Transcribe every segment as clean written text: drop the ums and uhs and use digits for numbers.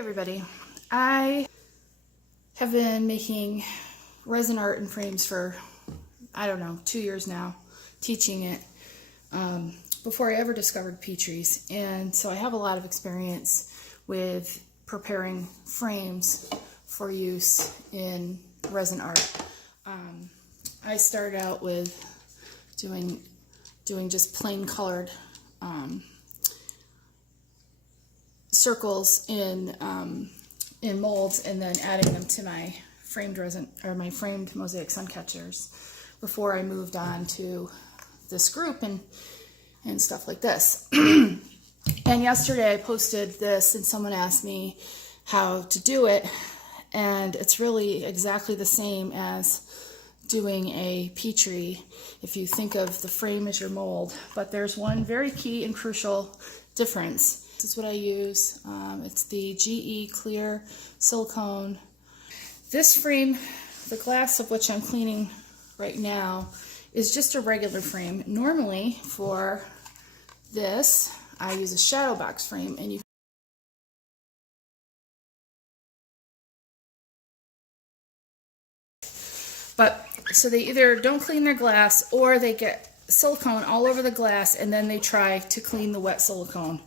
Everybody, I have been making resin art and frames for, I don't know, 2 years now, teaching it before I ever discovered Petrie's. And so I have a lot of experience with preparing frames for use in resin art. I started out with doing just plain colored circles in molds, and then adding them to my framed resin or my framed mosaic sun catchers before I moved on to this group and stuff like this. And yesterday I posted this and someone asked me how to do it, and it's really exactly the same as doing a Petrie if you think of the frame as your mold, but there's one very key and crucial difference. This is what I use. It's the GE clear silicone. This frame, the glass of which I'm cleaning right now, is just a regular frame. Normally for this I use a shadow box frame, and you so they either don't clean their glass or they get silicone all over the glass and then they try to clean the wet silicone.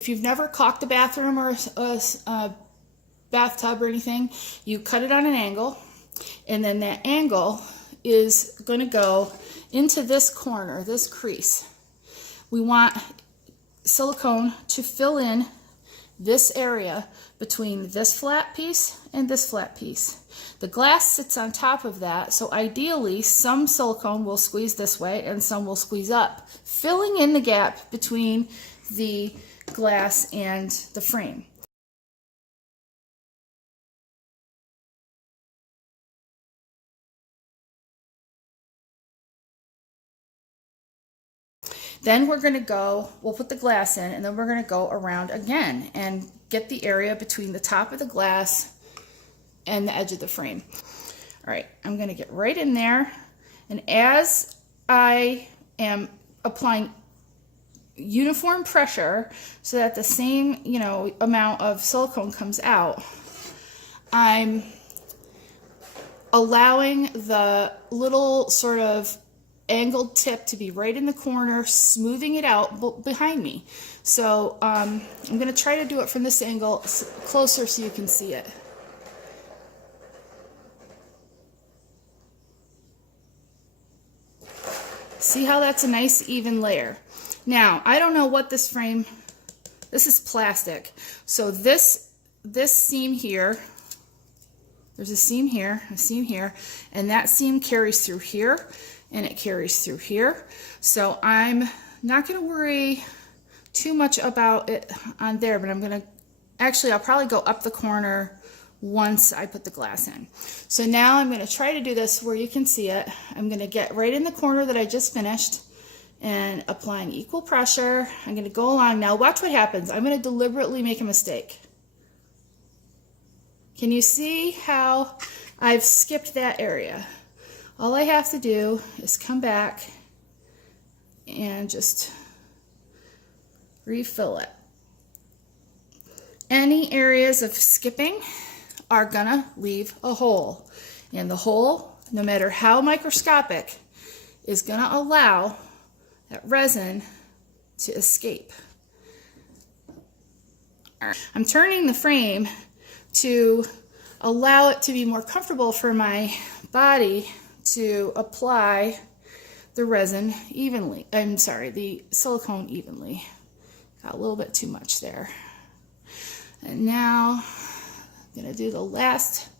If you've never caulked a bathroom or a bathtub or anything, you cut it on an angle, and then that angle is going to go into this corner, this crease. We want silicone to fill in this area between this flat piece and this flat piece. The glass sits on top of that, so ideally some silicone will squeeze this way and some will squeeze up, filling in the gap between the glass and the frame. Then we'll put the glass in, and then we're going to go around again and get the area between the top of the glass and the edge of the frame. All right, I'm going to get right in there, and as I am applying uniform pressure so that the same, amount of silicone comes out, I'm allowing the little sort of angled tip to be right in the corner, smoothing it out behind me. So I'm going to try to do it from this angle closer so you can see it. See how that's a nice even layer. Now, I don't know what this frame, this is plastic. So this seam here, there's a seam here, and that seam carries through here, and it carries through here. So I'm not going to worry too much about it on there, but I'll probably go up the corner once I put the glass in. So now I'm going to try to do this where you can see it. I'm going to get right in the corner that I just finished and applying equal pressure. I'm going to go along. Now watch what happens. I'm going to deliberately make a mistake. Can you see how I've skipped that area? All I have to do is come back and just refill it. Any areas of skipping are gonna leave a hole, and the hole, no matter how microscopic, is gonna allow that resin to escape. I'm turning the frame to allow it to be more comfortable for my body to apply the resin evenly. I'm sorry, the silicone evenly. Got a little bit too much there. And now I'm going to do the last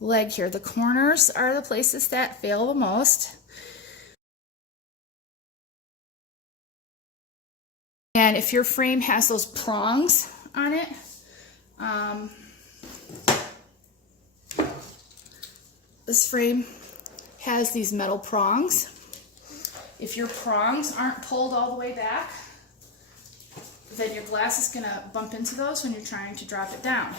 leg here. The corners are the places that fail the most. And if your frame has those prongs on it, this frame has these metal prongs. If your prongs aren't pulled all the way back, then your glass is going to bump into those when you're trying to drop it down.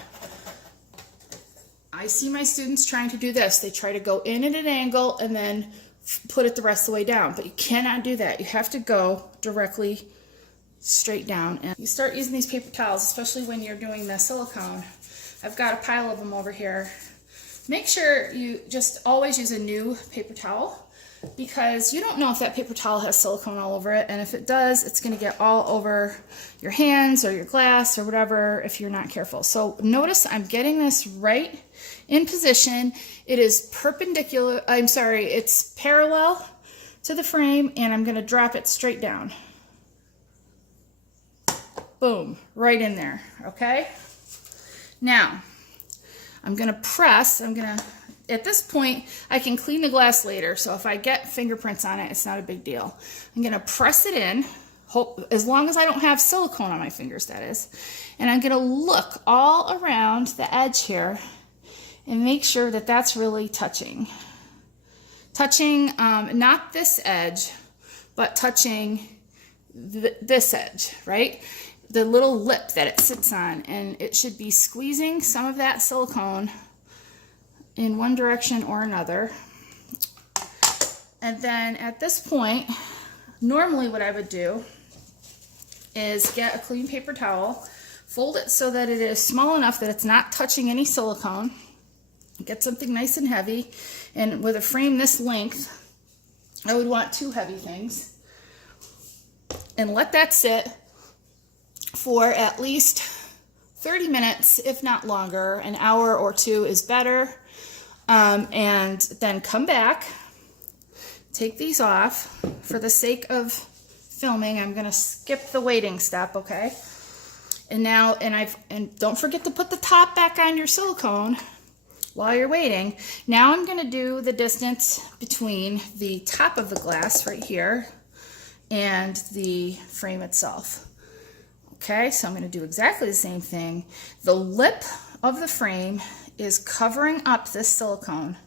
I see my students trying to do this. They try to go in at an angle and then put it the rest of the way down. But you cannot do that. You have to go directly straight down. And you start using these paper towels, especially when you're doing the silicone. I've got a pile of them over here. Make sure you just always use a new paper towel, because you don't know if that paper towel has silicone all over it, and if it does, it's going to get all over your hands or your glass or whatever if you're not careful. So notice I'm getting this right in position. It is perpendicular, it's parallel to the frame, and I'm going to drop it straight down. Boom, right in there, okay? Now, I'm going to press, at this point, I can clean the glass later, so if I get fingerprints on it, it's not a big deal. I'm going to press it in, as long as I don't have silicone on my fingers, that is. And I'm going to look all around the edge here and make sure that that's really touching. Touching, not this edge, but touching this edge, right? The little lip that it sits on, and it should be squeezing some of that silicone in one direction or another. And then at this point, normally what I would do is get a clean paper towel, fold it so that it is small enough that it's not touching any silicone, get something nice and heavy, and with a frame this length, I would want 2 heavy things, and let that sit for at least 30 minutes, if not longer. An hour or 2 is better. And then come back, take these off. For the sake of filming, I'm going to skip the waiting step, okay? And now, and don't forget to put the top back on your silicone while you're waiting. Now I'm going to do the distance between the top of the glass right here and the frame itself. Okay, so I'm going to do exactly the same thing. The lip of the frame is covering up this silicone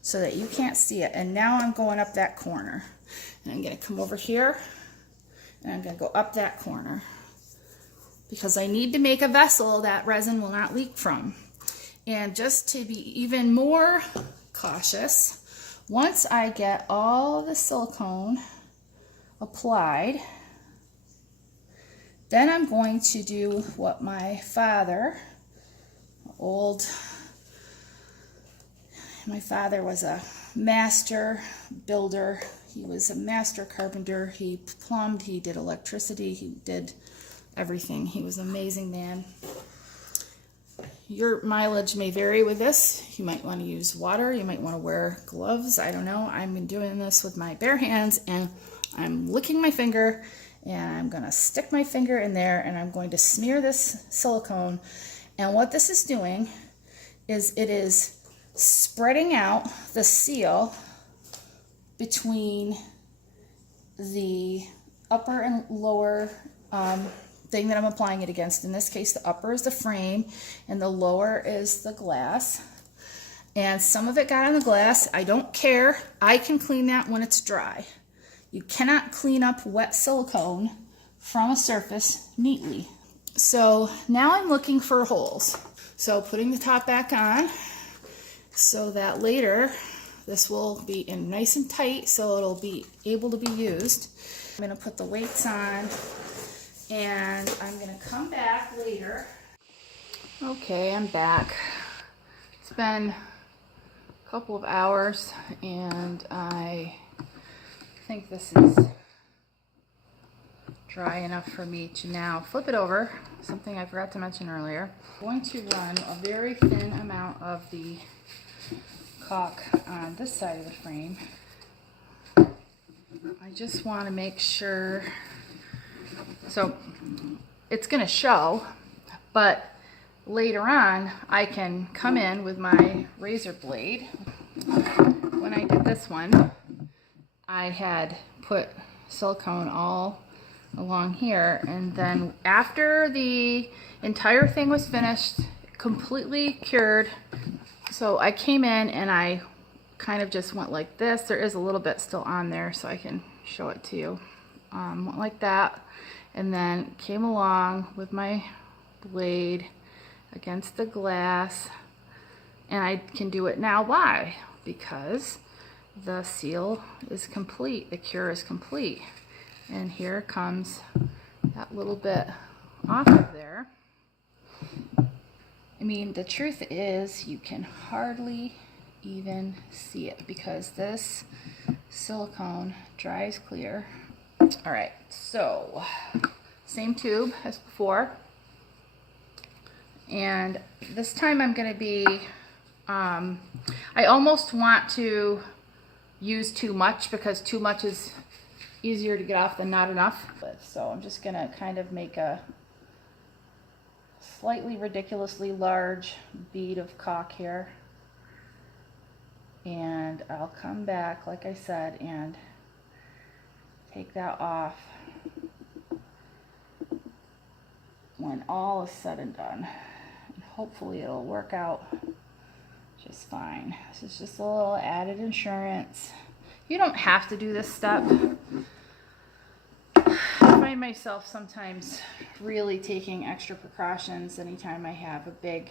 so that you can't see it. And now I'm going up that corner. And I'm going to come over here, and I'm going to go up that corner, because I need to make a vessel that resin will not leak from. And just to be even more cautious, once I get all the silicone applied, then I'm going to do what my father, my father was a master builder. He was a master carpenter. He plumbed, he did electricity, he did everything. He was an amazing man. Your mileage may vary with this. You might want to use water. You might want to wear gloves. I don't know. I'm doing this with my bare hands, and I'm licking my finger, and I'm going to stick my finger in there, and I'm going to smear this silicone. And what this is doing is it is spreading out the seal between the upper and lower thing that I'm applying it against. In this case, the upper is the frame and the lower is the glass. And some of it got on the glass. I don't care. I can clean that when it's dry. You cannot clean up wet silicone from a surface neatly. So now I'm looking for holes. So putting the top back on so that later this will be in nice and tight so it'll be able to be used. I'm going to put the weights on, and I'm going to come back later. Okay, I'm back. It's been a couple of hours, and I think this is dry enough for me to now flip it over, something I forgot to mention earlier. I'm going to run a very thin amount of the caulk on this side of the frame. I just want to make sure, so it's going to show, but later on I can come in with my razor blade. When I did this one, I had put silicone all along here, and then after the entire thing was finished, completely cured, so I came in and I kind of just went like this. There is a little bit still on there, so I can show it to you. Went like that, and then came along with my blade against the glass, and I can do it now. Why? Because the seal is complete, the cure is complete. And here comes that little bit off of there. I mean, the truth is you can hardly even see it because this silicone dries clear. All right, so same tube as before. And this time I'm going to be, I almost want to use too much because too much is easier to get off than not enough. So I'm just going to kind of make a slightly ridiculously large bead of caulk here. And I'll come back, like I said, and take that off when all is said and done. And hopefully it'll work out just fine. This is just a little added insurance. You don't have to do this step. I find myself sometimes really taking extra precautions anytime I have a big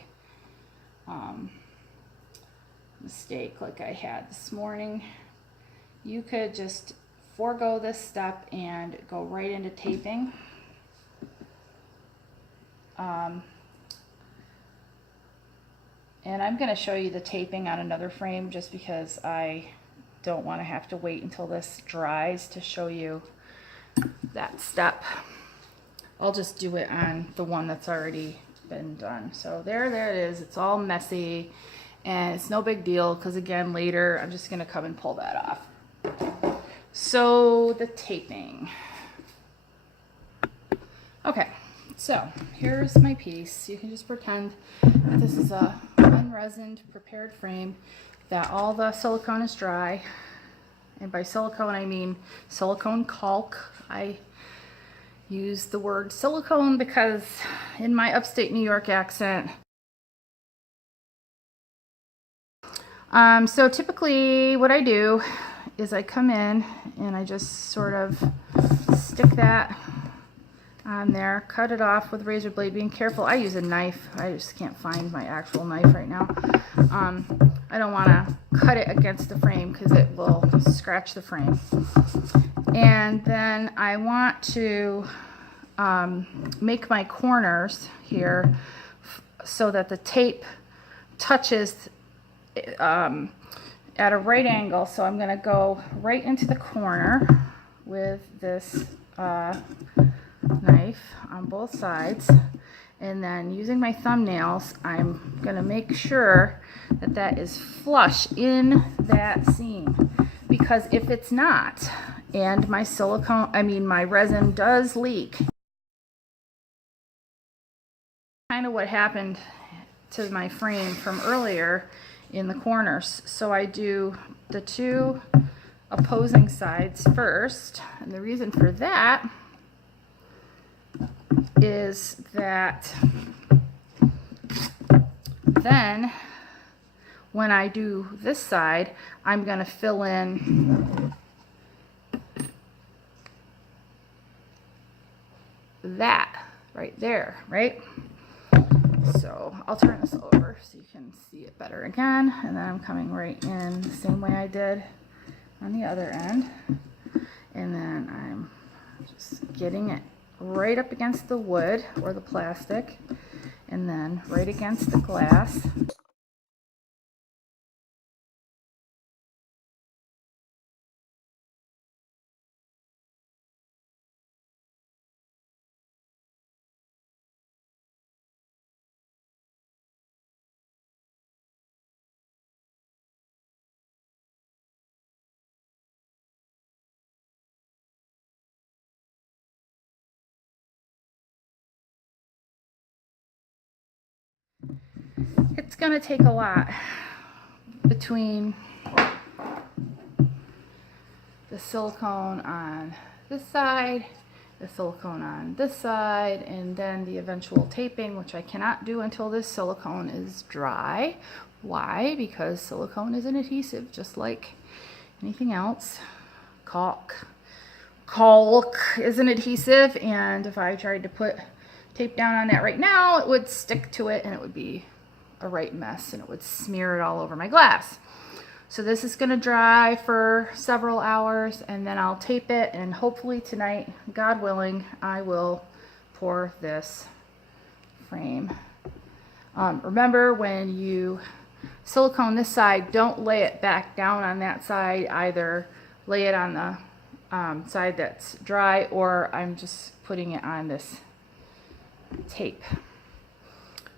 mistake like I had this morning. You could just forego this step and go right into taping. And I'm going to show you the taping on another frame just because I don't want to have to wait until this dries to show you that step. I'll just do it on the one that's already been done. So there it is. It's all messy and it's no big deal because again later I'm just going to come and pull that off. So the taping. Okay, so here's my piece. You can just pretend that this is a unresined prepared frame, that all the silicone is dry. And by silicone I mean silicone caulk. I use the word silicone because in my upstate New York accent. So typically what I do is I come in and I just sort of stick that on there, cut it off with a razor blade, being careful. I use a knife. I just can't find my actual knife right now. I don't want to cut it against the frame because it will scratch the frame. And then I want to make my corners here so that the tape touches at a right angle. So I'm going to go right into the corner with this knife on both sides, and then using my thumbnails I'm going to make sure that that is flush in that seam, because if it's not and my my resin does leak, kind of what happened to my frame from earlier in the corners. So I do the two opposing sides first, and the reason for that is that then when I do this side, I'm going to fill in that right there, right? So I'll turn this over so you can see it better again, and then I'm coming right in the same way I did on the other end, and then I'm just getting it right up against the wood or the plastic, and then right against the glass. It's going to take a lot between the silicone on this side, the silicone on this side, and then the eventual taping, which I cannot do until this silicone is dry. Why? Because silicone is an adhesive just like anything else. Caulk is an adhesive, and if I tried to put tape down on that right now, it would stick to it and it would be a right mess and it would smear it all over my glass. So this is going to dry for several hours, and then I'll tape it, and hopefully tonight, God willing, I will pour this frame. Remember, when you silicone this side, don't lay it back down on that side. Either lay it on the side that's dry, or I'm just putting it on this tape.